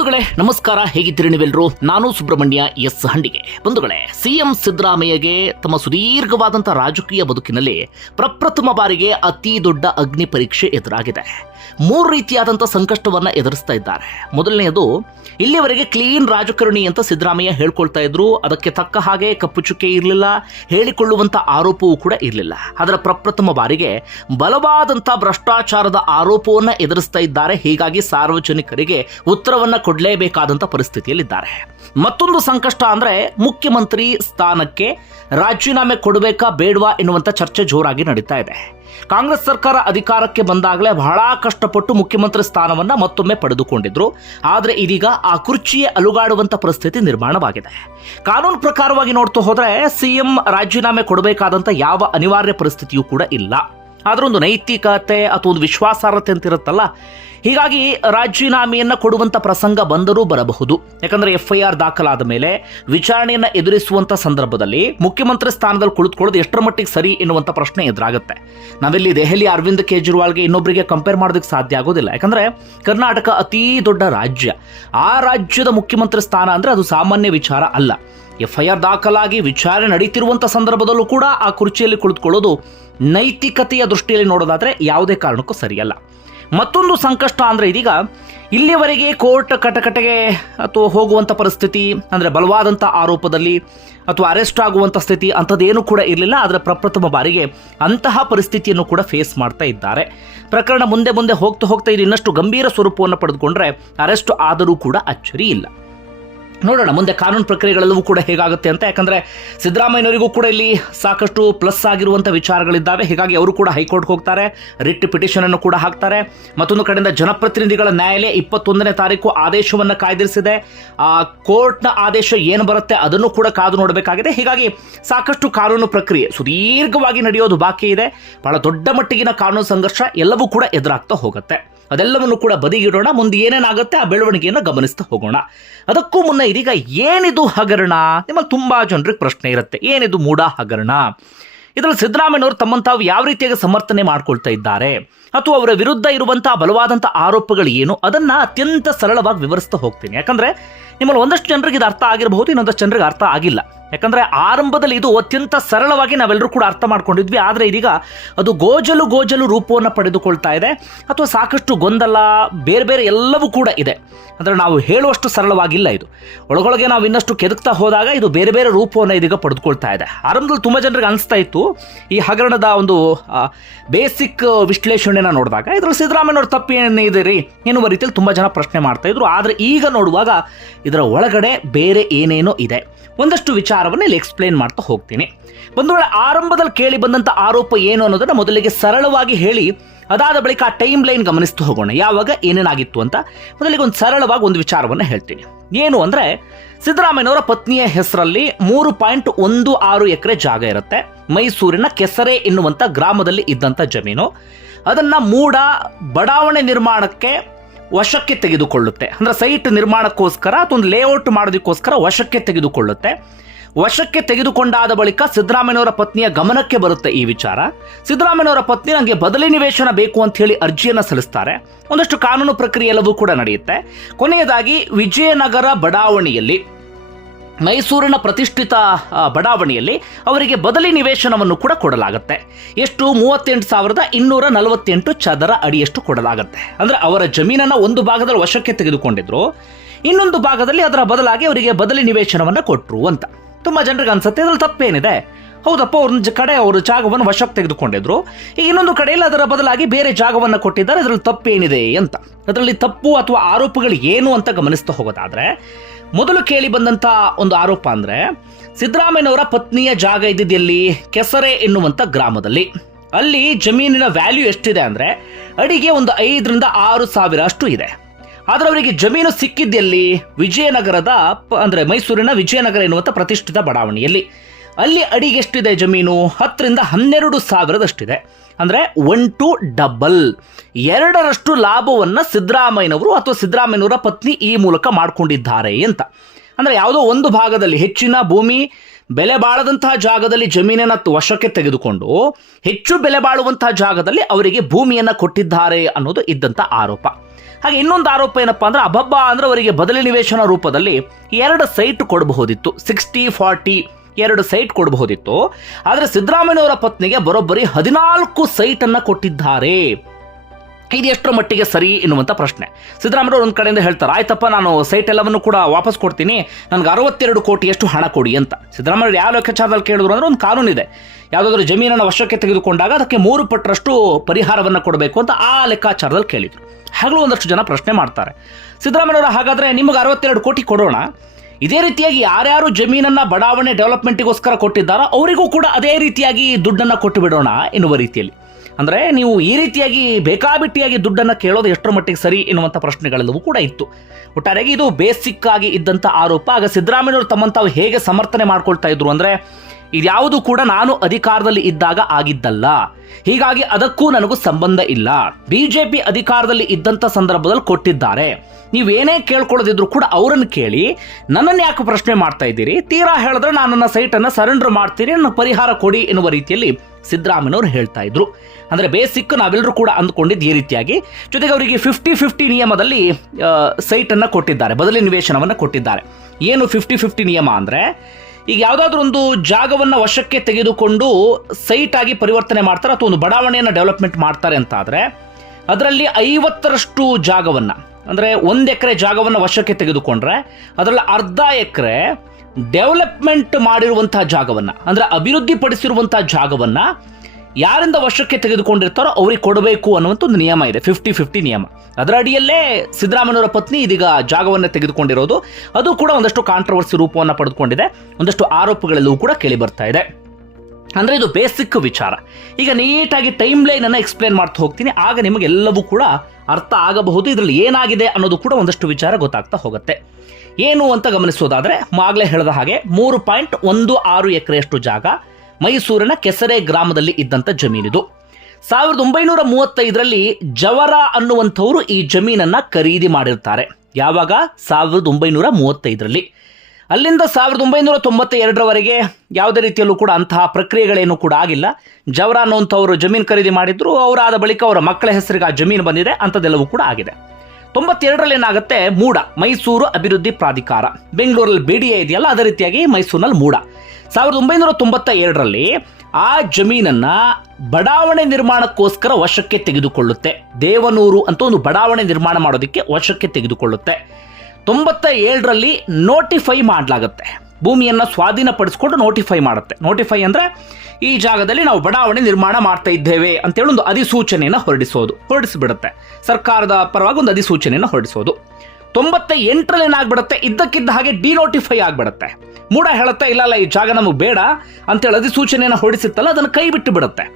ಬಂಧುಗಳೇ, ನಮಸ್ಕಾರ. ಹೇಗಿದ್ದೀರಿ ನೀವೆಲ್ಲರೂ ನಾನು ಸುಬ್ರಹ್ಮಣ್ಯ ಎಸ್ ಹಂಡಿಗೆ. ಬಂಧುಗಳೇ, ಸಿಎಂ ಸಿದ್ದರಾಮಯ್ಯಗೆ ತಮ್ಮ ಸುದೀರ್ಘವಾದಂತಹ ರಾಜಕೀಯ ಬದುಕಿನಲ್ಲಿ ಪ್ರಪ್ರಥಮ ಬಾರಿಗೆ ಅತಿ ದೊಡ್ಡ ಅಗ್ನಿ ಪರೀಕ್ಷೆ ಎದುರಾಗಿದೆ. ಮೂರು ರೀತಿಯಾದಂಥ ಸಂಕಷ್ಟವನ್ನ ಎದುರಿಸ್ತಾ ಇದ್ದಾರೆ. ಮೊದಲನೆಯದು, ಇಲ್ಲಿಯವರೆಗೆ ಕ್ಲೀನ್ ರಾಜಕಾರಣಿ ಅಂತ ಸಿದ್ದರಾಮಯ್ಯ ಹೇಳ್ಕೊಳ್ತಾ ಇದ್ರು. ಅದಕ್ಕೆ ತಕ್ಕ ಹಾಗೆ ಕಪ್ಪು ಚುಕ್ಕೆ ಇರಲಿಲ್ಲ ಹೇಳಿಕೊಳ್ಳುವಂಥ ಆರೋಪವೂ ಕೂಡ ಇರಲಿಲ್ಲ. ಅದರ ಪ್ರಪ್ರಥಮ ಬಾರಿಗೆ ಬಲವಾದಂಥ ಭ್ರಷ್ಟಾಚಾರದ ಆರೋಪವನ್ನ ಎದುರಿಸ್ತಾ ಇದ್ದಾರೆ. ಹೀಗಾಗಿ ಸಾರ್ವಜನಿಕರಿಗೆ ಉತ್ತರವನ್ನ ಕೊಡಲೇಬೇಕಾದಂಥ ಪರಿಸ್ಥಿತಿಯಲ್ಲಿದ್ದಾರೆ. ಮತ್ತೊಂದು ಸಂಕಷ್ಟ ಅಂದ್ರೆ ಮುಖ್ಯಮಂತ್ರಿ ಸ್ಥಾನಕ್ಕೆ ರಾಜೀನಾಮೆ ಕೊಡಬೇಕಾ ಬೇಡವಾ ಎನ್ನುವಂಥ ಚರ್ಚೆ ಜೋರಾಗಿ ನಡೀತಾ ಇದೆ. ಕಾಂಗ್ರೆಸ್ ಸರ್ಕಾರ ಅಧಿಕಾರಕ್ಕೆ ಬಂದಾಗಲೇ ಬಹಳ ಕಷ್ಟಪಟ್ಟು ಮುಖ್ಯಮಂತ್ರಿ ಸ್ಥಾನವನ್ನ ಮತ್ತೊಮ್ಮೆ ಪಡೆದುಕೊಂಡಿದ್ರು. ಆದರೆ ಇದೀಗ ಆ ಕುರ್ಚಿಯೇ ಅಲುಗಾಡುವಂತ ಪರಿಸ್ಥಿತಿ ನಿರ್ಮಾಣವಾಗಿದೆ. ಕಾನೂನು ಪ್ರಕಾರವಾಗಿ ನೋಡ್ತಾ ಹೋದ್ರೆ ಸಿಎಂ ರಾಜೀನಾಮೆ ಕೊಡಬೇಕಾದಂತ ಯಾವ ಅನಿವಾರ್ಯ ಪರಿಸ್ಥಿತಿಯೂ ಕೂಡ ಇಲ್ಲ. ಆದರೊಂದು ಒಂದು ನೈತಿಕತೆ ಅಥವಾ ಒಂದು ವಿಶ್ವಾಸಾರ್ಹತೆ ಅಂತ ಇರುತ್ತಲ್ಲ ಹೀಗಾಗಿ ರಾಜೀನಾಮೆಯನ್ನು ಕೊಡುವಂಥ ಪ್ರಸಂಗ ಬಂದರೂ ಬರಬಹುದು. ಯಾಕಂದರೆ ಎಫ್ ಐ ಆರ್ ದಾಖಲಾದ ಮೇಲೆ ವಿಚಾರಣೆಯನ್ನು ಎದುರಿಸುವಂಥ ಸಂದರ್ಭದಲ್ಲಿ ಮುಖ್ಯಮಂತ್ರಿ ಸ್ಥಾನದಲ್ಲಿ ಕುಳಿತುಕೊಳ್ಳೋದು ಎಷ್ಟರ ಮಟ್ಟಿಗೆ ಸರಿ ಎನ್ನುವಂಥ ಪ್ರಶ್ನೆ ಎದುರಾಗುತ್ತೆ. ನಾವಿಲ್ಲಿ ದೆಹಲಿ ಅರವಿಂದ್ ಕೇಜ್ರಿವಾಲ್ಗೆ ಇನ್ನೊಬ್ಬರಿಗೆ ಕಂಪೇರ್ ಮಾಡೋದಕ್ಕೆ ಸಾಧ್ಯ ಆಗೋದಿಲ್ಲ. ಯಾಕಂದರೆ ಕರ್ನಾಟಕ ಅತೀ ದೊಡ್ಡ ರಾಜ್ಯ. ಆ ರಾಜ್ಯದ ಮುಖ್ಯಮಂತ್ರಿ ಸ್ಥಾನ ಅಂದರೆ ಅದು ಸಾಮಾನ್ಯ ವಿಚಾರ ಅಲ್ಲ. ಎಫ್ ಐ ಆರ್ ದಾಖಲಾಗಿ ವಿಚಾರಣೆ ನಡೀತಿರುವಂಥ ಸಂದರ್ಭದಲ್ಲೂ ಕೂಡ ಆ ಕುರ್ಚಿಯಲ್ಲಿ ಕುಳಿತುಕೊಳ್ಳೋದು ನೈತಿಕತೆಯ ದೃಷ್ಟಿಯಲ್ಲಿ ನೋಡೋದಾದರೆ ಯಾವುದೇ ಕಾರಣಕ್ಕೂ ಸರಿಯಲ್ಲ. ಮತ್ತೊಂದು ಸಂಕಷ್ಟ ಅಂದರೆ ಇದೀಗ ಇಲ್ಲಿಯವರೆಗೆ ಕೋರ್ಟ್ ಕಟಕಟೆಗೆ ಅಥವಾ ಹೋಗುವಂಥ ಪರಿಸ್ಥಿತಿ, ಅಂದರೆ ಬಲವಾದಂಥ ಆರೋಪದಲ್ಲಿ ಅಥವಾ ಅರೆಸ್ಟ್ ಆಗುವಂಥ ಸ್ಥಿತಿ ಅಂಥದ್ದೇನೂ ಕೂಡ ಇರಲಿಲ್ಲ. ಆದರೆ ಪ್ರಪ್ರಥಮ ಬಾರಿಗೆ ಅಂತಹ ಪರಿಸ್ಥಿತಿಯನ್ನು ಕೂಡ ಫೇಸ್ ಮಾಡ್ತಾ ಇದ್ದಾರೆ. ಪ್ರಕರಣ ಮುಂದೆ ಮುಂದೆ ಹೋಗ್ತಾ ಹೋಗ್ತಾ ಇದು ಇನ್ನಷ್ಟು ಗಂಭೀರ ಸ್ವರೂಪವನ್ನು ಪಡೆದುಕೊಂಡ್ರೆ ಅರೆಸ್ಟ್ ಆದರೂ ಕೂಡ ಅಚ್ಚರಿ ಇಲ್ಲ. ನೋಡೋಣ. ಮುಂದೆ ಕಾನೂನು ಪ್ರಕ್ರಿಯೆಗಳೆಲ್ಲವೂ ಕೂಡ ಹೇಗಾಗುತ್ತೆ ಅಂತ. ಯಾಕಂದ್ರೆ ಸಿದ್ದರಾಮಯ್ಯನವರಿಗೂ ಕೂಡ ಇಲ್ಲಿ ಸಾಕಷ್ಟು ಪ್ಲಸ್ ಆಗಿರುವಂಥ ವಿಚಾರಗಳಿದ್ದಾವೆ. ಹೀಗಾಗಿ ಅವರು ಕೂಡ ಹೈಕೋರ್ಟ್ಗೆ ಹೋಗ್ತಾರೆ. ರಿಟ್ ಪಿಟಿಷನ್ ಅನ್ನು ಕೂಡ ಹಾಕ್ತಾರೆ. ಮತ್ತೊಂದು ಕಡೆಯಿಂದ ಜನಪ್ರತಿನಿಧಿಗಳ ನ್ಯಾಯಾಲಯ ಇಪ್ಪತ್ತೊಂದನೇ ತಾರೀಕು ಆದೇಶವನ್ನು ಕಾಯ್ದಿರಿಸಿದೆ. ಆ, ಕೋರ್ಟ್ನ ಆದೇಶ ಏನು ಬರುತ್ತೆ ಅದನ್ನು ಕೂಡ ಕಾದು ನೋಡಬೇಕಾಗಿದೆ. ಹೀಗಾಗಿ ಸಾಕಷ್ಟು ಕಾನೂನು ಪ್ರಕ್ರಿಯೆ ಸುದೀರ್ಘವಾಗಿ ನಡೆಯೋದು ಬಾಕಿ ಇದೆ. ಬಹಳ ದೊಡ್ಡ ಮಟ್ಟಿಗಿನ ಕಾನೂನು ಸಂಘರ್ಷ ಎಲ್ಲವೂ ಕೂಡ ಎದುರಾಗ್ತಾ ಹೋಗುತ್ತೆ. ಅದೆಲ್ಲವನ್ನು ಕೂಡ ಬದಿಗಿಡೋಣ. ಮುಂದೆ ಏನೇನಾಗುತ್ತೆ ಆ ಬೆಳವಣಿಗೆಯನ್ನು ಗಮನಿಸ್ತಾ ಹೋಗೋಣ. ಅದಕ್ಕೂ ಮುನ್ನ ಇದೀಗ ಏನಿದು ಹಗರಣ? ನಿಮ್ಮಲ್ಲಿ ತುಂಬಾ ಜನರಿಗೆ ಪ್ರಶ್ನೆ ಇರುತ್ತೆ. ಏನಿದು ಮೂಡ ಹಗರಣ? ಇದರಲ್ಲಿ ಸಿದ್ದರಾಮಯ್ಯವರು ತಮ್ಮನ್ನು ಯಾವ ರೀತಿಯಾಗಿ ಸಮರ್ಥನೆ ಮಾಡ್ಕೊಳ್ತಾ ಇದ್ದಾರೆ? ಅಥವಾ ಅವರ ವಿರುದ್ಧ ಇರುವಂತಹ ಬಲವಾದಂಥ ಆರೋಪಗಳು ಏನು, ಅದನ್ನ ಅತ್ಯಂತ ಸರಳವಾಗಿ ವಿವರಿಸ್ತಾ ಹೋಗ್ತೀನಿ. ಯಾಕಂದ್ರೆ ನಿಮ್ಮಲ್ಲಿ ಒಂದಷ್ಟು ಜನರಿಗೆ ಇದು ಅರ್ಥ ಆಗಿರಬಹುದು, ಇನ್ನೊಂದಷ್ಟು ಜನರಿಗೆ ಅರ್ಥ ಆಗಿಲ್ಲ. ಯಾಕಂದ್ರೆ ಆರಂಭದಲ್ಲಿ ಇದು ಅತ್ಯಂತ ಸರಳವಾಗಿ ನಾವೆಲ್ಲರೂ ಕೂಡ ಅರ್ಥ ಮಾಡ್ಕೊಂಡಿದ್ವಿ. ಆದರೆ ಇದೀಗ ಅದು ಗೋಜಲು ಗೋಜಲು ರೂಪವನ್ನು ಪಡೆದುಕೊಳ್ತಾ ಇದೆ. ಅಥವಾ ಸಾಕಷ್ಟು ಗೊಂದಲ, ಬೇರೆ ಬೇರೆ ಎಲ್ಲವೂ ಕೂಡ ಇದೆ. ಅಂದರೆ ನಾವು ಹೇಳುವಷ್ಟು ಸರಳವಾಗಿಲ್ಲ ಇದು. ಒಳಗೊಳಗೆ ನಾವು ಇನ್ನಷ್ಟು ಕೆದಕ್ತಾ ಹೋದಾಗ ಇದು ಬೇರೆ ಬೇರೆ ರೂಪವನ್ನು ಇದೀಗ ಪಡೆದುಕೊಳ್ತಾ ಇದೆ. ಆರಂಭದಲ್ಲಿ ತುಂಬ ಜನರಿಗೆ ಅನಿಸ್ತಾ ಇತ್ತು, ಈ ಹಗರಣದ ಒಂದು ಬೇಸಿಕ್ ವಿಶ್ಲೇಷಣೆನ ನೋಡಿದಾಗ, ಇದರಲ್ಲಿ ಸಿದ್ದರಾಮಯ್ಯನವ್ರ ತಪ್ಪು ಏನಿದೆ ರೀ ಎನ್ನುವ ರೀತಿಯಲ್ಲಿ ತುಂಬ ಜನ ಪ್ರಶ್ನೆ ಮಾಡ್ತಾ ಇದ್ರು. ಆದರೆ ಈಗ ನೋಡುವಾಗ ಇದರ ಒಳಗಡೆ ಬೇರೆ ಏನೇನೋ ಇದೆ. ಒಂದಷ್ಟು ವಿಚಾರವನ್ನು ಇಲ್ಲಿ ಎಕ್ಸ್ಪ್ಲೇನ್ ಮಾಡ್ತಾ ಹೋಗ್ತೀನಿ. ಒಂದು ವೇಳೆ ಆರಂಭದಲ್ಲಿ ಕೇಳಿ ಬಂದಂಥ ಆರೋಪ ಏನು ಅನ್ನೋದನ್ನ ಮೊದಲಿಗೆ ಸರಳವಾಗಿ ಹೇಳಿ, ಅದಾದ ಬಳಿಕ ಆ ಟೈಮ್ ಲೈನ್ ಗಮನಿಸ್ತಾ ಹೋಗೋಣ. ಯಾವಾಗ ಏನೇನಾಗಿತ್ತು ಅಂತ ಮೊದಲಿಗೆ ಒಂದು ಸರಳವಾಗಿ ಒಂದು ವಿಚಾರವನ್ನು ಹೇಳ್ತೀನಿ. ಏನು ಅಂದರೆ, ಸಿದ್ದರಾಮಯ್ಯನವರ ಪತ್ನಿಯ ಹೆಸರಲ್ಲಿ ಮೂರು ಪಾಯಿಂಟ್ ಒಂದು ಆರು ಎಕರೆ ಜಾಗ ಇರುತ್ತೆ. ಮೈಸೂರಿನ ಕೆಸರೆ ಎನ್ನುವಂಥ ಗ್ರಾಮದಲ್ಲಿ ಇದ್ದಂಥ ಜಮೀನು. ಅದನ್ನ ಮೂಡ ಬಡಾವಣೆ ನಿರ್ಮಾಣಕ್ಕೆ ವಶಕ್ಕೆ ತೆಗೆದುಕೊಳ್ಳುತ್ತೆ. ಅಂದ್ರೆ ಸೈಟ್ ನಿರ್ಮಾಣಕ್ಕೋಸ್ಕರ ಒಂದು ಲೇಔಟ್ ಮಾಡೋದಕ್ಕೋಸ್ಕರ ವಶಕ್ಕೆ ತೆಗೆದುಕೊಳ್ಳುತ್ತೆ. ವಶಕ್ಕೆ ತೆಗೆದುಕೊಂಡಾದ ಬಳಿಕ ಸಿದ್ದರಾಮಯ್ಯನವರ ಪತ್ನಿಯ ಗಮನಕ್ಕೆ ಬರುತ್ತೆ ಈ ವಿಚಾರ. ಸಿದ್ದರಾಮಯ್ಯನವರ ಪತ್ನಿ ನನಗೆ ಬದಲಿ ನಿವೇಶನ ಬೇಕು ಅಂತ ಹೇಳಿ ಅರ್ಜಿಯನ್ನು ಸಲ್ಲಿಸ್ತಾರೆ. ಒಂದಷ್ಟು ಕಾನೂನು ಪ್ರಕ್ರಿಯೆ ಎಲ್ಲವೂ ಕೂಡ ನಡೆಯುತ್ತೆ. ಕೊನೆಯದಾಗಿ ವಿಜಯನಗರ ಬಡಾವಣೆಯಲ್ಲಿ ಮೈಸೂರಿನ ಪ್ರತಿಷ್ಠಿತ ಬಡಾವಣೆಯಲ್ಲಿ ಅವರಿಗೆ ಬದಲಿ ನಿವೇಶನವನ್ನು ಕೂಡ ಕೊಡಲಾಗುತ್ತೆ. ಎಷ್ಟು? ಮೂವತ್ತೆಂಟು ಸಾವಿರದ ಇನ್ನೂರ ನಲವತ್ತೆಂಟು ಚದರ ಅಡಿಯಷ್ಟು ಕೊಡಲಾಗುತ್ತೆ. ಅಂದ್ರೆ ಅವರ ಜಮೀನನ್ನು ಒಂದು ಭಾಗದಲ್ಲಿ ವಶಕ್ಕೆ ತೆಗೆದುಕೊಂಡಿದ್ರು, ಇನ್ನೊಂದು ಭಾಗದಲ್ಲಿ ಅದರ ಬದಲಾಗಿ ಅವರಿಗೆ ಬದಲಿ ನಿವೇಶನವನ್ನು ಕೊಟ್ಟರು ಅಂತ. ತುಂಬ ಜನರಿಗೆ ಅನ್ಸುತ್ತೆ ಅದ್ರಲ್ಲಿ ತಪ್ಪೇನಿದೆ? ಹೌದಪ್ಪ ಅವ್ರ ಕಡೆ ಅವರು ಜಾಗವನ್ನು ವಶಕ್ಕೆ ತೆಗೆದುಕೊಂಡಿದ್ರು, ಈಗ ಇನ್ನೊಂದು ಕಡೆಯಲ್ಲಿ ಅದರ ಬದಲಾಗಿ ಬೇರೆ ಜಾಗವನ್ನು ಕೊಟ್ಟಿದ್ದಾರೆ ಅದರಲ್ಲಿ ತಪ್ಪೇನಿದೆ ಅಂತ. ಅದರಲ್ಲಿ ತಪ್ಪು ಅಥವಾ ಆರೋಪಗಳು ಏನು ಅಂತ ಗಮನಿಸ್ತಾ ಹೋಗೋದಾದ್ರೆ ಮೊದಲು ಕೇಳಿ ಬಂದಂತ ಒಂದು ಆರೋಪ ಅಂದ್ರೆ, ಸಿದ್ದರಾಮಯ್ಯನವರ ಪತ್ನಿಯ ಜಾಗ ಇದ್ದಿದ್ದೆಲ್ಲಿ ಕೆಸರೆ ಎನ್ನುವಂತ ಗ್ರಾಮದಲ್ಲಿ. ಅಲ್ಲಿ ಜಮೀನಿನ ವ್ಯಾಲ್ಯೂ ಎಷ್ಟಿದೆ ಅಂದ್ರೆ, ಅಡಿಗೆ ಒಂದು ಐದರಿಂದ ಆರು ಸಾವಿರ ಅಷ್ಟು ಇದೆ. ಆದರೆ ಅವರಿಗೆ ಜಮೀನು ಸಿಕ್ಕಿದ್ದಲ್ಲಿ ವಿಜಯನಗರದ ಅಂದ್ರೆ ಮೈಸೂರಿನ ವಿಜಯನಗರ ಎನ್ನುವಂತ ಪ್ರತಿಷ್ಠಿತ ಬಡಾವಣೆಯಲ್ಲಿ. ಅಲ್ಲಿ ಅಡಿಗೆ ಎಷ್ಟಿದೆ ಜಮೀನು? ಹತ್ತರಿಂದ ಹನ್ನೆರಡು ಸಾವಿರದಷ್ಟಿದೆ. ಅಂದರೆ ಒನ್ ಟು ಡಬಲ್ ಎರಡರಷ್ಟು ಲಾಭವನ್ನು ಸಿದ್ದರಾಮಯ್ಯನವರು ಅಥವಾ ಸಿದ್ದರಾಮಯ್ಯನವರ ಪತ್ನಿ ಈ ಮೂಲಕ ಮಾಡ್ಕೊಂಡಿದ್ದಾರೆ ಅಂತ. ಅಂದರೆ ಯಾವುದೋ ಒಂದು ಭಾಗದಲ್ಲಿ ಹೆಚ್ಚಿನ ಭೂಮಿ, ಬೆಲೆ ಬಾಳದಂತಹ ಜಾಗದಲ್ಲಿ ಜಮೀನನ್ನು ವಶಕ್ಕೆ ತೆಗೆದುಕೊಂಡು ಹೆಚ್ಚು ಬೆಲೆ ಬಾಳುವಂತಹ ಜಾಗದಲ್ಲಿ ಅವರಿಗೆ ಭೂಮಿಯನ್ನು ಕೊಟ್ಟಿದ್ದಾರೆ ಅನ್ನೋದು ಇದ್ದಂಥ ಆರೋಪ. ಹಾಗೆ ಇನ್ನೊಂದು ಆರೋಪ ಏನಪ್ಪಾ ಅಂದ್ರೆ ಅಬ್ಬಬ್ಬ ಅಂದ್ರೆ ಅವರಿಗೆ ಬದಲಿ ನಿವೇಶನ ರೂಪದಲ್ಲಿ ಎರಡು ಸೈಟ್ ಕೊಡಬಹುದಿತ್ತು. ಸಿಕ್ಸ್ಟಿ ಫಾರ್ಟಿ ಎರಡು ಸೈಟ್ ಕೊಡಬಹುದಿತ್ತು. ಆದರೆ ಸಿದ್ದರಾಮಯ್ಯನವರ ಪತ್ನಿಗೆ ಬರೋಬ್ಬರಿ ಹದಿನಾಲ್ಕು ಸೈಟ್ ಅನ್ನ ಕೊಟ್ಟಿದ್ದಾರೆ. ಇದು ಎಷ್ಟರ ಮಟ್ಟಿಗೆ ಸರಿ ಎನ್ನುವಂಥ ಪ್ರಶ್ನೆ. ಸಿದ್ದರಾಮಯ್ಯ ಒಂದು ಕಡೆಯಿಂದ ಹೇಳ್ತಾರೆ, ಆಯ್ತಪ್ಪ, ನಾನು ಸೈಟ್ ಎಲ್ಲವನ್ನು ಕೂಡ ವಾಪಸ್ ಕೊಡ್ತೀನಿ. ನನಗೆ ಅರವತ್ತೆರಡು ಕೋಟಿ ಎಷ್ಟು ಹಣ ಕೊಡಿ ಅಂತ. ಸಿದ್ದರಾಮಯ್ಯ ಯಾವ ಲೆಕ್ಕಾಚಾರದಲ್ಲಿ ಕೇಳಿದ್ರು ಅಂದ್ರೆ ಒಂದು ಕಾನೂನಿದೆ. ಯಾವುದಾದ್ರೂ ಜಮೀನನ್ನು ವಶಕ್ಕೆ ತೆಗೆದುಕೊಂಡಾಗ ಅದಕ್ಕೆ ಮೂರು ಪಟ್ಟರಷ್ಟು ಪರಿಹಾರವನ್ನು ಕೊಡಬೇಕು ಅಂತ ಆ ಲೆಕ್ಕಾಚಾರದಲ್ಲಿ ಕೇಳಿದ್ರು. ಹಾಗಲೂ ಒಂದಷ್ಟು ಜನ ಪ್ರಶ್ನೆ ಮಾಡ್ತಾರೆ. ಸಿದ್ದರಾಮಯ್ಯವರು ಹಾಗಾದ್ರೆ ನಿಮಗೆ ಅರವತ್ತೆರಡು ಕೋಟಿ ಕೊಡೋಣ. ಇದೇ ರೀತಿಯಾಗಿ ಯಾರ್ಯಾರು ಜಮೀನನ್ನ ಬಡಾವಣೆ ಡೆವಲಪ್ಮೆಂಟ್ಗೋಸ್ಕರ ಕೊಟ್ಟಿದ್ದಾರೋ ಅವರಿಗೂ ಕೂಡ ಅದೇ ರೀತಿಯಾಗಿ ದುಡ್ಡನ್ನು ಕೊಟ್ಟು ಬಿಡೋಣ ಎನ್ನುವ ರೀತಿಯಲ್ಲಿ. ಅಂದರೆ ನೀವು ಈ ರೀತಿಯಾಗಿ ಬೇಕಾಬಿಟ್ಟಿಯಾಗಿ ದುಡ್ಡನ್ನು ಕೇಳೋದು ಎಷ್ಟರ ಮಟ್ಟಿಗೆ ಸರಿ ಎನ್ನುವಂಥ ಪ್ರಶ್ನೆಗಳೆಲ್ಲವೂ ಕೂಡ ಇತ್ತು. ಒಟ್ಟಾರೆಯಾಗಿ ಇದು ಬೇಸಿಕ್ ಆಗಿ ಇದ್ದಂಥ ಆರೋಪ. ಆಗ ಸಿದ್ದರಾಮಯ್ಯವರು ತಮ್ಮನ್ನು ಹೇಗೆ ಸಮರ್ಥನೆ ಮಾಡ್ಕೊಳ್ತಾ ಇದ್ರು ಅಂದರೆ, ಇದ್ಯಾವುದು ಕೂಡ ನಾನು ಅಧಿಕಾರದಲ್ಲಿ ಇದ್ದಾಗ ಆಗಿದ್ದಲ್ಲ. ಹೀಗಾಗಿ ಅದಕ್ಕೂ ನನಗೂ ಸಂಬಂಧ ಇಲ್ಲ. ಬಿಜೆಪಿ ಅಧಿಕಾರದಲ್ಲಿ ಇದ್ದಂಥ ಸಂದರ್ಭದಲ್ಲಿ ಕೊಟ್ಟಿದ್ದಾರೆ. ನೀವೇನೇ ಕೇಳ್ಕೊಳ್ಳೋದಿದ್ರು ಕೂಡ ಅವರನ್ನು ಕೇಳಿ, ನನ್ನನ್ನು ಯಾಕೆ ಪ್ರಶ್ನೆ ಮಾಡ್ತಾ ಇದ್ದೀರಿ? ತೀರಾ ಹೇಳಿದ್ರೆ ನಾನು ನನ್ನ ಸೈಟನ್ನು ಸರೆಂಡರ್ ಮಾಡ್ತೀನಿ, ನನ್ನ ಪರಿಹಾರ ಕೊಡಿ ಎನ್ನುವ ರೀತಿಯಲ್ಲಿ ಸಿದ್ದರಾಮಯ್ಯನವರು ಹೇಳ್ತಾ ಇದ್ರು. ಅಂದರೆ ಬೇಸಿಕ್ ನಾವೆಲ್ಲರೂ ಕೂಡ ಅಂದ್ಕೊಂಡಿದ್ದು ಈ ರೀತಿಯಾಗಿ. ಜೊತೆಗೆ ಅವರಿಗೆ ಫಿಫ್ಟಿ ಫಿಫ್ಟಿ ನಿಯಮದಲ್ಲಿ ಸೈಟನ್ನು ಕೊಟ್ಟಿದ್ದಾರೆ, ಬದಲಿ ನಿವೇಶನವನ್ನು ಕೊಟ್ಟಿದ್ದಾರೆ. ಏನು ಫಿಫ್ಟಿ ಫಿಫ್ಟಿ ನಿಯಮ ಅಂದರೆ, ಈಗ ಯಾವುದಾದ್ರೂ ಒಂದು ಜಾಗವನ್ನು ವಶಕ್ಕೆ ತೆಗೆದುಕೊಂಡು ಸೈಟ್ ಆಗಿ ಪರಿವರ್ತನೆ ಮಾಡ್ತಾರೆ, ಅಥವಾ ಒಂದು ಬಡಾವಣೆಯನ್ನು ಡೆವಲಪ್ಮೆಂಟ್ ಮಾಡ್ತಾರೆ ಅಂತ ಆದರೆ ಅದರಲ್ಲಿ ಐವತ್ತರಷ್ಟು ಜಾಗವನ್ನು ಅಂದರೆ ಒಂದು ಎಕರೆ ಜಾಗವನ್ನು ವಶಕ್ಕೆ ತೆಗೆದುಕೊಂಡ್ರೆ ಅದರಲ್ಲಿ ಅರ್ಧ ಎಕರೆ ಡೆವಲಪ್ಮೆಂಟ್ ಮಾಡಿರುವಂತಹ ಜಾಗವನ್ನು, ಅಂದರೆ ಅಭಿವೃದ್ಧಿಪಡಿಸಿರುವಂತಹ ಜಾಗವನ್ನು ಯಾರಿಂದ ವಶಕ್ಕೆ ತೆಗೆದುಕೊಂಡಿರ್ತಾರೋ ಅವ್ರಿಗೆ ಕೊಡಬೇಕು ಅನ್ನುವಂಥ ಒಂದು ನಿಯಮ ಇದೆ ಫಿಫ್ಟಿ ಫಿಫ್ಟಿ ನಿಯಮ. ಅದರ ಅಡಿಯಲ್ಲೇ ಸಿದ್ದರಾಮಯ್ಯವರ ಪತ್ನಿ ಇದೀಗ ಜಾಗವನ್ನು ತೆಗೆದುಕೊಂಡಿರೋದು. ಅದು ಕೂಡ ಒಂದಷ್ಟು ಕಾಂಟ್ರವರ್ಸಿ ರೂಪವನ್ನು ಪಡೆದುಕೊಂಡಿದೆ. ಒಂದಷ್ಟು ಆರೋಪಗಳೆಲ್ಲವೂ ಕೂಡ ಕೇಳಿ ಬರ್ತಾ ಇದೆ. ಅಂದರೆ ಇದು ಬೇಸಿಕ್ ವಿಚಾರ. ಈಗ ನೀಟಾಗಿ ಟೈಮ್ ಲೈನನ್ನು ಎಕ್ಸ್ಪ್ಲೇನ್ ಮಾಡ್ತಾ ಹೋಗ್ತೀನಿ. ಆಗ ನಿಮಗೆಲ್ಲವೂ ಕೂಡ ಅರ್ಥ ಆಗಬಹುದು, ಇದರಲ್ಲಿ ಏನಾಗಿದೆ ಅನ್ನೋದು ಕೂಡ ಒಂದಷ್ಟು ವಿಚಾರ ಗೊತ್ತಾಗ್ತಾ ಹೋಗುತ್ತೆ. ಏನು ಅಂತ ಗಮನಿಸೋದಾದರೆ ಮಾಗ್ಲೇ ಹೇಳಿದ ಹಾಗೆ ಮೂರು ಪಾಯಿಂಟ್ ಒಂದು ಆರು ಎಕರೆಯಷ್ಟು ಜಾಗ ಮೈಸೂರಿನ ಕೆಸರೆ ಗ್ರಾಮದಲ್ಲಿ ಇದ್ದಂಥ ಜಮೀನಿದು. ಸಾವಿರದ ಒಂಬೈನೂರ ಮೂವತ್ತೈದರಲ್ಲಿ ಜವರ ಅನ್ನುವಂಥವರು ಈ ಜಮೀನನ್ನು ಖರೀದಿ ಮಾಡಿರ್ತಾರೆ. ಯಾವಾಗ? ಸಾವಿರದ ಒಂಬೈನೂರ ಮೂವತ್ತೈದರಲ್ಲಿ. ಅಲ್ಲಿಂದ ಸಾವಿರದ ಒಂಬೈನೂರ ತೊಂಬತ್ತ ಎರಡರವರೆಗೆ ಯಾವುದೇ ರೀತಿಯಲ್ಲೂ ಕೂಡ ಅಂತಹ ಪ್ರಕ್ರಿಯೆಗಳೇನು ಕೂಡ ಆಗಿಲ್ಲ. ಜವರ ಅನ್ನುವಂಥವರು ಜಮೀನು ಖರೀದಿ ಮಾಡಿದ್ರು. ಅವರಾದ ಬಳಿಕ ಅವರ ಮಕ್ಕಳ ಹೆಸರಿಗೆ ಆ ಜಮೀನು ಬಂದಿದೆ. ಅಂಥದ್ದೆಲ್ಲವೂ ಕೂಡ ಆಗಿದೆ. ತೊಂಬತ್ತೆರಡರಲ್ಲಿ ಏನಾಗುತ್ತೆ? ಮೂಡ. ಮೈಸೂರು ಅಭಿವೃದ್ಧಿ ಪ್ರಾಧಿಕಾರ. ಬೆಂಗಳೂರಲ್ಲಿ ಬಿ ಡಿ ಎ ಇದೆಯಲ್ಲ, ಅದೇ ರೀತಿಯಾಗಿ ಮೈಸೂರಿನಲ್ಲಿ ಮೂಡ. ಸಾವಿರದ ಒಂಬೈನೂರ ತೊಂಬತ್ತ ಎರಡರಲ್ಲಿ ಆ ಜಮೀನನ್ನ ಬಡಾವಣೆ ನಿರ್ಮಾಣಕ್ಕೋಸ್ಕರ ವಶಕ್ಕೆ ತೆಗೆದುಕೊಳ್ಳುತ್ತೆ. ದೇವನೂರು ಅಂತ ಒಂದು ಬಡಾವಣೆ ನಿರ್ಮಾಣ ಮಾಡೋದಕ್ಕೆ ವಶಕ್ಕೆ ತೆಗೆದುಕೊಳ್ಳುತ್ತೆ. ತೊಂಬತ್ತ ಏಳರಲ್ಲಿ ನೋಟಿಫೈ ಮಾಡಲಾಗುತ್ತೆ. ಭೂಮಿಯನ್ನು ಸ್ವಾಧೀನಪಡಿಸ್ಕೊಂಡು ನೋಟಿಫೈ ಮಾಡುತ್ತೆ. ನೋಟಿಫೈ ಅಂದರೆ ಈ ಜಾಗದಲ್ಲಿ ನಾವು ಬಡಾವಣೆ ನಿರ್ಮಾಣ ಮಾಡ್ತಾ ಇದ್ದೇವೆ ಅಂತೇಳಿ ಒಂದು ಅಧಿಸೂಚನೆಯನ್ನು ಹೊರಡಿಸೋದು. ಹೊರಡಿಸಿಬಿಡುತ್ತೆ. ಸರ್ಕಾರದ ಪರವಾಗಿ ಒಂದು ಅಧಿಸೂಚನೆಯನ್ನು ಹೊರಡಿಸೋದು. ತೊಂಬತ್ತ ಎಂಟರಲ್ಲಿ ಏನಾಗ್ಬಿಡುತ್ತೆ? ಇದ್ದಕ್ಕಿದ್ದ ಹಾಗೆ ಡಿನೋಟಿಫೈ ಆಗ್ಬಿಡುತ್ತೆ. ಮೂಡ ಹೇಳುತ್ತೆ ಇಲ್ಲ ಈ ಜಾಗ ನಮಗೆ ಬೇಡ ಅಂತೇಳಿ ಅಧಿಸೂಚನೆಯನ್ನು ಹೊರಡಿಸುತ್ತಲ್ಲ, ಅದನ್ನು ಕೈ ಬಿಟ್ಟು ಬಿಡುತ್ತೆ.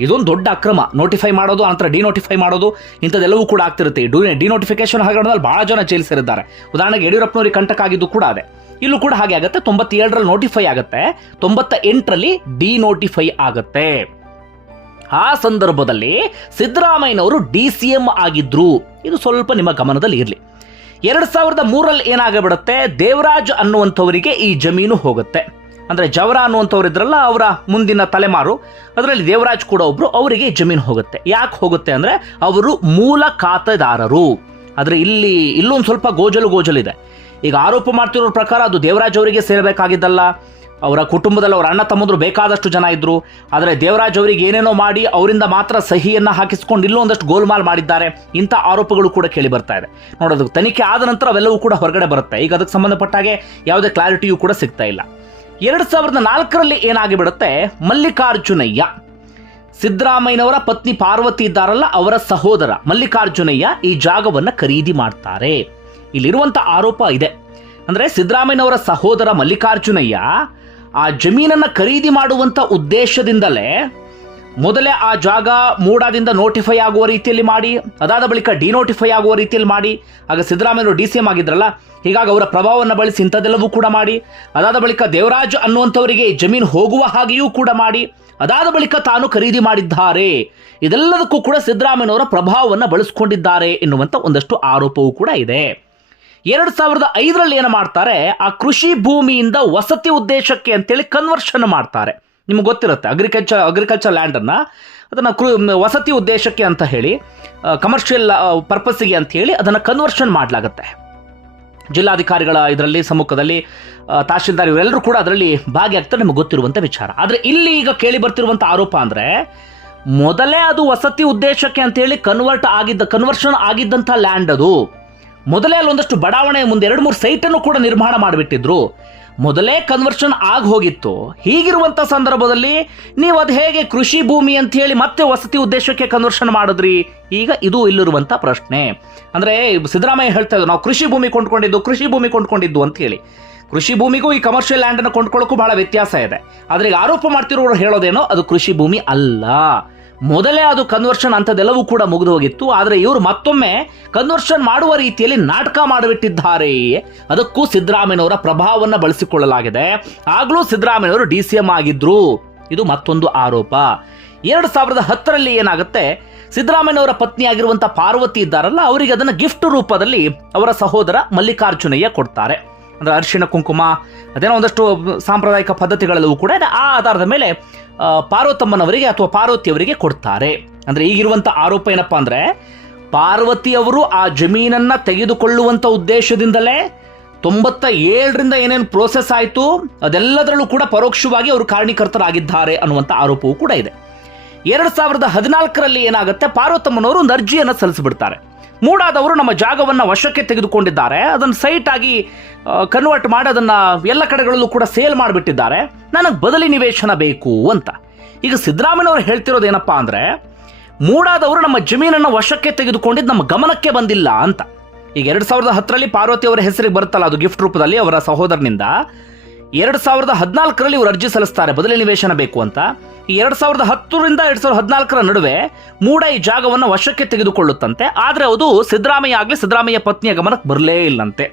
ಇದೊಂದು ದೊಡ್ಡ ಅಕ್ರಮ. ನೋಟಿಫೈ ಮಾಡೋದು ನಂತರ ಡಿನೋಟಿಫೈ ಮಾಡೋದು, ಇಂಥದ್ದೆಲ್ಲವೂ ಕೂಡ ಆಗ್ತಿರುತ್ತೆ. ಡಿ ಡಿನೋಟಿಫಿಕೇಶನ್ ಹಗರಣದಲ್ಲಿ ಬಹಳ ಜನ ಜೈಲು ಸೇರಿದ್ದಾರೆ. ಉದಾಹರಣೆಗೆ ಯಡಿಯೂರಪ್ಪನವರಿಗೆ ಕಂಟಕ ಆಗಿದ್ದು ಕೂಡ ಅದೇ. ಇಲ್ಲೂ ಕೂಡ ಹಾಗೆ ಆಗುತ್ತೆ. ತೊಂಬತ್ತೇಳರಲ್ಲಿ ನೋಟಿಫೈ ಆಗುತ್ತೆ. ತೊಂಬತ್ತ ಎಂಟರಲ್ಲಿ ಡಿನೋಟಿಫೈ ಆಗುತ್ತೆ. ಆ ಸಂದರ್ಭದಲ್ಲಿ ಸಿದ್ದರಾಮಯ್ಯನವರು ಡಿ ಸಿ ಎಂ ಆಗಿದ್ರು. ಇದು ಸ್ವಲ್ಪ ನಿಮ್ಮ ಗಮನದಲ್ಲಿ ಇರಲಿ. ಎರಡು ಸಾವಿರದ ಮೂರಲ್ಲಿ ಏನಾಗಬಿಡುತ್ತೆ? ದೇವರಾಜ್ ಅನ್ನುವಂಥವರಿಗೆ ಈ ಜಮೀನು ಹೋಗುತ್ತೆ. ಅಂದರೆ ಜವರ ಅನ್ನುವಂಥವ್ರು ಇದ್ರಲ್ಲ, ಅವರ ಮುಂದಿನ ತಲೆಮಾರು. ಅದರಲ್ಲಿ ದೇವರಾಜ್ ಕೂಡ ಒಬ್ರು, ಅವರಿಗೆ ಜಮೀನು ಹೋಗುತ್ತೆ. ಯಾಕೆ ಹೋಗುತ್ತೆ ಅಂದರೆ, ಅವರು ಮೂಲ ಖಾತೆದಾರರು. ಆದರೆ ಇಲ್ಲಿ, ಇಲ್ಲೊಂದು ಸ್ವಲ್ಪ ಗೋಜಲು ಗೋಜಲಿದೆ ಈಗ ಆರೋಪ ಮಾಡ್ತಿರೋ ಪ್ರಕಾರ ಅದು ದೇವರಾಜ್ ಅವರಿಗೆ ಸೇರಬೇಕಾಗಿದ್ದಲ್ಲ. ಅವರ ಕುಟುಂಬದಲ್ಲಿ ಅವರ ಅಣ್ಣ ತಮ್ಮಂದ್ರು ಬೇಕಾದಷ್ಟು ಜನ ಇದ್ರು. ಆದರೆ ದೇವರಾಜ್ ಅವರಿಗೆ ಏನೇನೋ ಮಾಡಿ, ಅವರಿಂದ ಮಾತ್ರ ಸಹಿಯನ್ನ ಹಾಕಿಸ್ಕೊಂಡು ಇಲ್ಲೂ ಒಂದಷ್ಟು ಗೋಲ್ಮಾಲ್ ಮಾಡಿದ್ದಾರೆ. ಇಂಥ ಆರೋಪಗಳು ಕೂಡ ಕೇಳಿ ಬರ್ತಾ ಇದೆ. ನೋಡೋದು ತನಿಖೆ ಆದ ನಂತರ ಅವೆಲ್ಲವೂ ಕೂಡ ಹೊರಗಡೆ ಬರುತ್ತೆ. ಈಗ ಅದಕ್ಕೆ ಸಂಬಂಧಪಟ್ಟ ಹಾಗೆ ಯಾವುದೇ ಕ್ಲಾರಿಟಿಯೂ ಕೂಡ ಸಿಗ್ತಾ ಇಲ್ಲ. ಎರಡು ಸಾವಿರದ ನಾಲ್ಕರಲ್ಲಿ ಏನಾಗಿ ಬಿಡುತ್ತೆ ಮಲ್ಲಿಕಾರ್ಜುನಯ್ಯ. ಸಿದ್ದರಾಮಯ್ಯನವರ ಪತ್ನಿ ಪಾರ್ವತಿ ಇದ್ದಾರಲ್ಲ, ಅವರ ಸಹೋದರ. ಮಲ್ಲಿಕಾರ್ಜುನಯ್ಯ ಈ ಜಾಗವನ್ನು ಖರೀದಿ ಮಾಡ್ತಾರೆ. ಇಲ್ಲಿರುವಂತ ಆರೋಪ ಇದೆ. ಅಂದ್ರೆ ಸಿದ್ದರಾಮಯ್ಯನವರ ಸಹೋದರ ಮಲ್ಲಿಕಾರ್ಜುನಯ್ಯ ಆ ಜಮೀನನ್ನ ಖರೀದಿ ಮಾಡುವಂತ ಉದ್ದೇಶದಿಂದಲೇ ಮೊದಲೇ ಆ ಜಾಗ ಮೂಡಾದಿಂದ ನೋಟಿಫೈ ಆಗುವ ರೀತಿಯಲ್ಲಿ ಮಾಡಿ, ಅದಾದ ಬಳಿಕ ಡಿನೋಟಿಫೈ ಆಗುವ ರೀತಿಯಲ್ಲಿ ಮಾಡಿ, ಆಗ ಸಿದ್ದರಾಮಯ್ಯರು ಡಿ ಸಿ ಎಂ ಆಗಿದ್ರಲ್ಲ, ಹೀಗಾಗಿ ಅವರ ಪ್ರಭಾವವನ್ನು ಬಳಸಿ ಇಂಥದ್ದೆಲ್ಲವೂ ಕೂಡ ಮಾಡಿ, ಅದಾದ ಬಳಿಕ ದೇವರಾಜ್ ಅನ್ನುವಂಥವರಿಗೆ ಜಮೀನು ಹೋಗುವ ಹಾಗೆಯೂ ಕೂಡ ಮಾಡಿ, ಅದಾದ ಬಳಿಕ ತಾನು ಖರೀದಿ ಮಾಡಿದ್ದಾರೆ. ಇದೆಲ್ಲದಕ್ಕೂ ಕೂಡ ಸಿದ್ದರಾಮಯ್ಯನವರ ಪ್ರಭಾವವನ್ನು ಬಳಸಿಕೊಂಡಿದ್ದಾರೆ ಎನ್ನುವಂಥ ಒಂದಷ್ಟು ಆರೋಪವೂ ಕೂಡ ಇದೆ. ಎರಡು ಸಾವಿರದ ಐದರಲ್ಲಿ ಏನು ಮಾಡ್ತಾರೆ, ಆ ಕೃಷಿ ಭೂಮಿಯಿಂದ ವಸತಿ ಉದ್ದೇಶಕ್ಕೆ ಅಂತೇಳಿ ಕನ್ವರ್ಷನ್ ಮಾಡ್ತಾರೆ. ನಿಮ್ಗೆ ಗೊತ್ತಿರುತ್ತೆ ಅಗ್ರಿಕಲ್ಚರ್ ಅಗ್ರಿಕಲ್ಚರ್ ಲ್ಯಾಂಡನ್ನು ಅದನ್ನು ಕೃ ವಸತಿ ಉದ್ದೇಶಕ್ಕೆ ಅಂತ ಹೇಳಿ ಕಮರ್ಷಿಯಲ್ ಪರ್ಪಸ್ಸಿಗೆ ಅಂತ ಹೇಳಿ ಅದನ್ನು ಕನ್ವರ್ಷನ್ ಮಾಡಲಾಗುತ್ತೆ. ಜಿಲ್ಲಾಧಿಕಾರಿಗಳ ಇದರಲ್ಲಿ ಸಮ್ಮುಖದಲ್ಲಿ ತಹಶೀಲ್ದಾರ್ ಇವರೆಲ್ಲರೂ ಕೂಡ ಅದರಲ್ಲಿ ಭಾಗಿಯಾಗ್ತಾರೆ ನಿಮಗೆ ಗೊತ್ತಿರುವಂಥ ವಿಚಾರ. ಆದರೆ ಇಲ್ಲಿ ಈಗ ಕೇಳಿ ಬರ್ತಿರುವಂಥ ಆರೋಪ ಅಂದರೆ, ಮೊದಲೇ ಅದು ವಸತಿ ಉದ್ದೇಶಕ್ಕೆ ಅಂತ ಹೇಳಿ ಕನ್ವರ್ಟ್ ಆಗಿದ್ದ ಕನ್ವರ್ಷನ್ ಆಗಿದ್ದಂಥ ಲ್ಯಾಂಡ್ ಅದು, ಮೊದಲೇ ಅಲ್ಲೊಂದಷ್ಟು ಬಡಾವಣೆ ಮುಂದೆ ಎರಡು ಮೂರು ಸೈಟನ್ನು ಕೂಡ ನಿರ್ಮಾಣ ಮಾಡಿಬಿಟ್ಟಿದ್ರು. ಮೊದಲೇ ಕನ್ವರ್ಷನ್ ಆಗಿ ಹೋಗಿತ್ತು. ಹೀಗಿರುವಂಥ ಸಂದರ್ಭದಲ್ಲಿ ನೀವು ಅದು ಹೇಗೆ ಕೃಷಿ ಭೂಮಿ ಅಂತ ಹೇಳಿ ಮತ್ತೆ ವಸತಿ ಉದ್ದೇಶಕ್ಕೆ ಕನ್ವರ್ಷನ್ ಮಾಡಿದ್ರಿ? ಈಗ ಇದು ಇಲ್ಲಿರುವಂಥ ಪ್ರಶ್ನೆ. ಅಂದರೆ ಸಿದ್ದರಾಮಯ್ಯ ಹೇಳ್ತಾ ನಾವು ಕೃಷಿ ಭೂಮಿ ಕೊಂಡ್ಕೊಂಡಿದ್ದು, ಕೃಷಿ ಭೂಮಿ ಕೊಂಡ್ಕೊಂಡಿದ್ದು ಅಂತ ಹೇಳಿ ಕೃಷಿ ಭೂಮಿಗೂ ಈ ಕಮರ್ಷಿಯಲ್ ಲ್ಯಾಂಡನ್ನು ಕೊಂಡ್ಕೊಳ್ಳೋಕ್ಕೂ ಬಹಳ ವ್ಯತ್ಯಾಸ ಇದೆ. ಆದ್ರೆ ಈಗ ಆರೋಪ ಮಾಡ್ತಿರೋರು ಹೇಳೋದೇನೋ, ಅದು ಕೃಷಿ ಭೂಮಿ ಅಲ್ಲ. ಮೊದಲೇ ಅದು ಕನ್ವರ್ಷನ್ ಅಂಥದ್ದೆಲ್ಲವೂ ಕೂಡ ಮುಗಿದು ಹೋಗಿತ್ತು ಆದರೆ ಇವರು ಮತ್ತೊಮ್ಮೆ ಕನ್ವರ್ಷನ್ ಮಾಡುವ ರೀತಿಯಲ್ಲಿ ನಾಟಕ ಮಾಡಿಬಿಟ್ಟಿದ್ದಾರೆ. ಅದಕ್ಕೂ ಸಿದ್ದರಾಮಯ್ಯನವರ ಪ್ರಭಾವವನ್ನು ಬಳಸಿಕೊಳ್ಳಲಾಗಿದೆ. ಆಗಲೂ ಸಿದ್ದರಾಮಯ್ಯವರು ಡಿ ಸಿ ಎಂ ಆಗಿದ್ರು. ಇದು ಮತ್ತೊಂದು ಆರೋಪ. ಎರಡು ಸಾವಿರದ ಹತ್ತರಲ್ಲಿ ಏನಾಗುತ್ತೆ? ಸಿದ್ದರಾಮಯ್ಯನವರ ಪತ್ನಿಯಾಗಿರುವಂಥ ಪಾರ್ವತಿ ಇದ್ದಾರಲ್ಲ, ಅವರಿಗೆ ಅದನ್ನು ಗಿಫ್ಟ್ ರೂಪದಲ್ಲಿ ಅವರ ಸಹೋದರ ಮಲ್ಲಿಕಾರ್ಜುನಯ್ಯ ಕೊಡ್ತಾರೆ. ಅಂದ್ರೆ ಅರಿಶಿಣ ಕುಂಕುಮ, ಅದೇನೋ ಒಂದಷ್ಟು ಸಾಂಪ್ರದಾಯಿಕ ಪದ್ಧತಿಗಳೆಲ್ಲವೂ ಕೂಡ ಆ ಆಧಾರದ ಮೇಲೆ ಪಾರ್ವತಮ್ಮನವರಿಗೆ ಅಥವಾ ಪಾರ್ವತಿಯವರಿಗೆ ಕೊಡ್ತಾರೆ. ಅಂದರೆ ಈಗಿರುವಂಥ ಆರೋಪ ಏನಪ್ಪ ಅಂದರೆ, ಪಾರ್ವತಿಯವರು ಆ ಜಮೀನನ್ನು ತೆಗೆದುಕೊಳ್ಳುವಂಥ ಉದ್ದೇಶದಿಂದಲೇ ತೊಂಬತ್ತ ಏಳರಿಂದ ಏನೇನು ಪ್ರೋಸೆಸ್ ಆಯಿತು, ಅದೆಲ್ಲದರಲ್ಲೂ ಕೂಡ ಪರೋಕ್ಷವಾಗಿ ಅವರು ಕಾರಣೀಕರ್ತರಾಗಿದ್ದಾರೆ ಅನ್ನುವಂಥ ಆರೋಪವೂ ಕೂಡ ಇದೆ. ಎರಡು ಸಾವಿರದ ಹದಿನಾಲ್ಕರಲ್ಲಿ ಏನಾಗುತ್ತೆ, ಪಾರ್ವತಮ್ಮನವರು ಒಂದು ಅರ್ಜಿಯನ್ನು ಸಲ್ಲಿಸಿಬಿಡ್ತಾರೆ. ಮೂಡಾದವರು ನಮ್ಮ ಜಾಗವನ್ನು ವಶಕ್ಕೆ ತೆಗೆದುಕೊಂಡಿದ್ದಾರೆ, ಅದನ್ನು ಸೈಟ್ ಆಗಿ ಕನ್ವರ್ಟ್ ಮಾಡಿ ಅದನ್ನು ಎಲ್ಲ ಕಡೆಗಳಲ್ಲೂ ಕೂಡ ಸೇಲ್ ಮಾಡಿಬಿಟ್ಟಿದ್ದಾರೆ. ನನಗೆ ಬದಲಿ ನಿವೇಶನ ಬೇಕು ಅಂತ. ಈಗ ಸಿದ್ದರಾಮಯ್ಯನವರು ಹೇಳ್ತಿರೋದು ಏನಪ್ಪಾ ಅಂದರೆ, ಮೂಡಾದವರು ನಮ್ಮ ಜಮೀನನ್ನು ವಶಕ್ಕೆ ತೆಗೆದುಕೊಂಡಿದ್ದು ನಮ್ಮ ಗಮನಕ್ಕೆ ಬಂದಿಲ್ಲ ಅಂತ. ಈಗ ಎರಡು ಸಾವಿರದ ಹತ್ತರಲ್ಲಿ ಪಾರ್ವತಿ ಅವರ ಹೆಸರಿಗೆ ಬರುತ್ತಲ್ಲ, ಅದು ಗಿಫ್ಟ್ ರೂಪದಲ್ಲಿ ಅವರ ಸಹೋದರನಿಂದ. ಎರಡು ಸಾವಿರದ ಹದಿನಾಲ್ಕರಲ್ಲಿ ಇವರು ಅರ್ಜಿ ಸಲ್ಲಿಸ್ತಾರೆ, ಬದಲಿ ನಿವೇಶನ ಬೇಕು ಅಂತ. ಈ ಎರಡು ಸಾವಿರದ ಹತ್ತರಿಂದ ಎರಡು ಸಾವಿರದ ಹದಿನಾಲ್ಕರ ನಡುವೆ ಮೂಡ ಈ ಜಾಗವನ್ನು ವಶಕ್ಕೆ ತೆಗೆದುಕೊಳ್ಳುತ್ತಂತೆ. ಆದರೆ ಅದು ಸಿದ್ದರಾಮಯ್ಯ ಆಗಲಿ, ಸಿದ್ದರಾಮಯ್ಯ ಪತ್ನಿಯ ಗಮನಕ್ಕೆ ಬರಲೇ ಇಲ್ಲಂತೆ.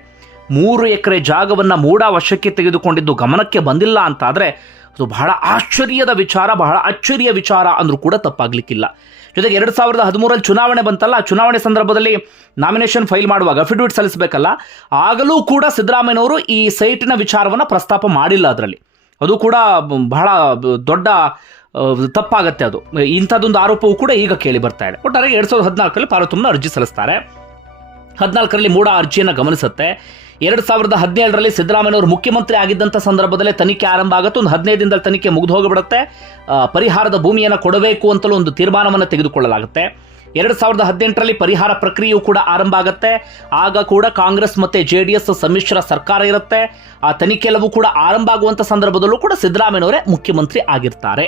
ಮೂರು ಎಕರೆ ಜಾಗವನ್ನು ಮೂಡ ವಶಕ್ಕೆ ತೆಗೆದುಕೊಂಡಿದ್ದು ಗಮನಕ್ಕೆ ಬಂದಿಲ್ಲ ಅಂತಾದರೆ ಅದು ಬಹಳ ಆಶ್ಚರ್ಯದ ವಿಚಾರ, ಬಹಳ ಅಚ್ಚರಿಯ ವಿಚಾರ ಅಂದರೂ ಕೂಡ ತಪ್ಪಾಗಲಿಕ್ಕಿಲ್ಲ. ಜೊತೆಗೆ ಎರಡು ಸಾವಿರದ ಹದಿಮೂರಲ್ಲಿ ಚುನಾವಣೆ ಬಂತಲ್ಲ, ಚುನಾವಣೆ ಸಂದರ್ಭದಲ್ಲಿ ನಾಮಿನೇಷನ್ ಫೈಲ್ ಮಾಡುವಾಗ ಅಫಿಡವಿಟ್ ಸಲ್ಲಿಸಬೇಕಲ್ಲ, ಆಗಲೂ ಕೂಡ ಸಿದ್ದರಾಮಯ್ಯನವರು ಈ ಸೈಟಿನ ವಿಚಾರವನ್ನು ಪ್ರಸ್ತಾಪ ಮಾಡಿಲ್ಲ ಅದರಲ್ಲಿ. ಅದು ಕೂಡ ಬಹಳ ದೊಡ್ಡ ತಪ್ಪಾಗತ್ತೆ ಅದು. ಇಂಥದ್ದೊಂದು ಆರೋಪವೂ ಕೂಡ ಈಗ ಕೇಳಿ ಬರ್ತಾ ಇದೆ. ಒಟ್ಟಾರೆ ಎರಡು ಸಾವಿರದ ಹದಿನಾಲ್ಕರಲ್ಲಿ ಪಾರ್ವತಮ್ಮನ ಅರ್ಜಿ ಸಲ್ಲಿಸ್ತಾರೆ. ಹದಿನಾಲ್ಕರಲ್ಲಿ ಮೂಡ ಅರ್ಜಿಯನ್ನು ಗಮನಿಸುತ್ತೆ. ಎರಡು ಸಾವಿರದ ಹದಿನೇಳರಲ್ಲಿ ಸಿದ್ದರಾಮಯ್ಯನವರು ಮುಖ್ಯಮಂತ್ರಿ ಆಗಿದ್ದಂಥ ಸಂದರ್ಭದಲ್ಲೇ ತನಿಖೆ ಆರಂಭ ಆಗುತ್ತೆ. ಒಂದು ಹದಿನೈದು ತನಿಖೆ ಮುಗಿದು ಹೋಗಿಬಿಡುತ್ತೆ ಪರಿಹಾರದ ಭೂಮಿಯನ್ನು ಕೊಡಬೇಕು ಅಂತಲೂ ಒಂದು ತೀರ್ಮಾನವನ್ನು ತೆಗೆದುಕೊಳ್ಳಲಾಗುತ್ತೆ. ಎರಡು ಸಾವಿರದ ಹದಿನೆಂಟರಲ್ಲಿ ಪರಿಹಾರ ಪ್ರಕ್ರಿಯೆಯೂ ಕೂಡ ಆರಂಭ ಆಗುತ್ತೆ. ಆಗ ಕೂಡ ಕಾಂಗ್ರೆಸ್ ಮತ್ತೆ ಜೆ ಡಿ ಎಸ್ ಸಮ್ಮಿಶ್ರ ಸರ್ಕಾರ ಇರುತ್ತೆ. ಆ ತನಿಖೆ ಕೂಡ ಆರಂಭ ಆಗುವಂಥ ಸಂದರ್ಭದಲ್ಲೂ ಕೂಡ ಸಿದ್ದರಾಮಯ್ಯನವರೇ ಮುಖ್ಯಮಂತ್ರಿ ಆಗಿರ್ತಾರೆ.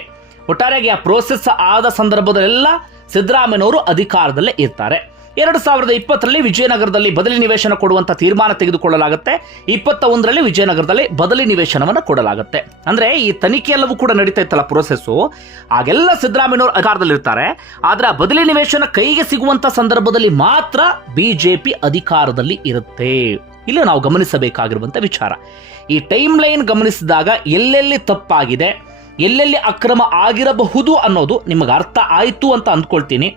ಒಟ್ಟಾರೆಯಾಗಿ ಆ ಪ್ರೋಸೆಸ್ ಆದ ಸಂದರ್ಭದಲ್ಲೆಲ್ಲ ಸಿದ್ದರಾಮಯ್ಯನವರು ಅಧಿಕಾರದಲ್ಲೇ ಇರ್ತಾರೆ. ಎರಡು ಸಾವಿರದ ಇಪ್ಪತ್ತರಲ್ಲಿ ವಿಜಯನಗರದಲ್ಲಿ ಬದಲಿ ನಿವೇಶನ ಕೊಡುವಂತ ತೀರ್ಮಾನ ತೆಗೆದುಕೊಳ್ಳಲಾಗುತ್ತೆ. ಇಪ್ಪತ್ತ ಒಂದರಲ್ಲಿ ವಿಜಯನಗರದಲ್ಲಿ ಬದಲಿ ನಿವೇಶನವನ್ನು ಕೊಡಲಾಗುತ್ತೆ. ಅಂದ್ರೆ ಈ ತನಿಖೆ ಎಲ್ಲವೂ ಕೂಡ ನಡೀತಾ ಇತ್ತಲ್ಲ ಪ್ರೊಸೆಸ್ಸು ಆಗೆಲ್ಲ ಸಿದ್ದರಾಮಯ್ಯನವರು ಅಧಿಕಾರದಲ್ಲಿರ್ತಾರೆ. ಆದ್ರೆ ಬದಲಿ ನಿವೇಶನ ಕೈಗೆ ಸಿಗುವಂತ ಸಂದರ್ಭದಲ್ಲಿ ಮಾತ್ರ ಬಿಜೆಪಿ ಅಧಿಕಾರದಲ್ಲಿ ಇರುತ್ತೆ. ಇಲ್ಲಿ ನಾವು ಗಮನಿಸಬೇಕಾಗಿರುವಂತ ವಿಚಾರ. ಈ ಟೈಮ್ ಲೈನ್ ಗಮನಿಸಿದಾಗ ಎಲ್ಲೆಲ್ಲಿ ತಪ್ಪಾಗಿದೆ, ಎಲ್ಲೆಲ್ಲಿ ಅಕ್ರಮ ಆಗಿರಬಹುದು ಅನ್ನೋದು ನಿಮಗೆ ಅರ್ಥ ಆಯಿತು ಅಂತ ಅಂದ್ಕೊಳ್ತೀನಿ.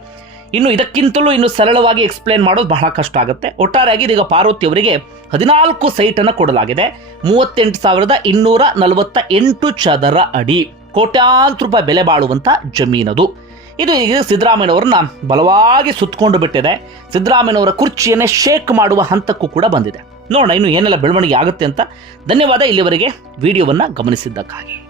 ಇನ್ನು ಇದಕ್ಕಿಂತಲೂ ಇನ್ನು ಸರಳವಾಗಿ ಎಕ್ಸ್ಪ್ಲೇನ್ ಮಾಡೋದು ಬಹಳ ಕಷ್ಟ ಆಗುತ್ತೆ. ಒಟ್ಟಾರೆಯಾಗಿ ಇದೀಗ ಪಾರ್ವತಿ ಅವರಿಗೆ ಹದಿನಾಲ್ಕು ಸೈಟ್ ಅನ್ನು ಕೊಡಲಾಗಿದೆ. ಮೂವತ್ತೆಂಟು ಸಾವಿರದ ಇನ್ನೂರ ನಲವತ್ತ ಎಂಟು ಚದರ ಅಡಿ ಕೋಟ್ಯಾಂತರ ರೂಪಾಯಿ ಬೆಲೆ ಬಾಳುವಂತ ಜಮೀನದು. ಇದು ಈಗ ಸಿದ್ದರಾಮಯ್ಯನವರನ್ನ ಬಲವಾಗಿ ಸುತ್ತಕೊಂಡು ಬಿಟ್ಟಿದೆ. ಸಿದ್ದರಾಮಯ್ಯನವರ ಕುರ್ಚಿಯನ್ನೇ ಶೇಕ್ ಮಾಡುವ ಹಂತಕ್ಕೂ ಕೂಡ ಬಂದಿದೆ. ನೋಡೋಣ ಇನ್ನು ಏನೆಲ್ಲ ಬೆಳವಣಿಗೆ ಆಗುತ್ತೆ ಅಂತ. ಧನ್ಯವಾದ ಇಲ್ಲಿವರೆಗೆ. ವಿಡಿಯೋವನ್ನು ಗಮನಿಸಿದ್ದಕ್ಕಾಗಿ.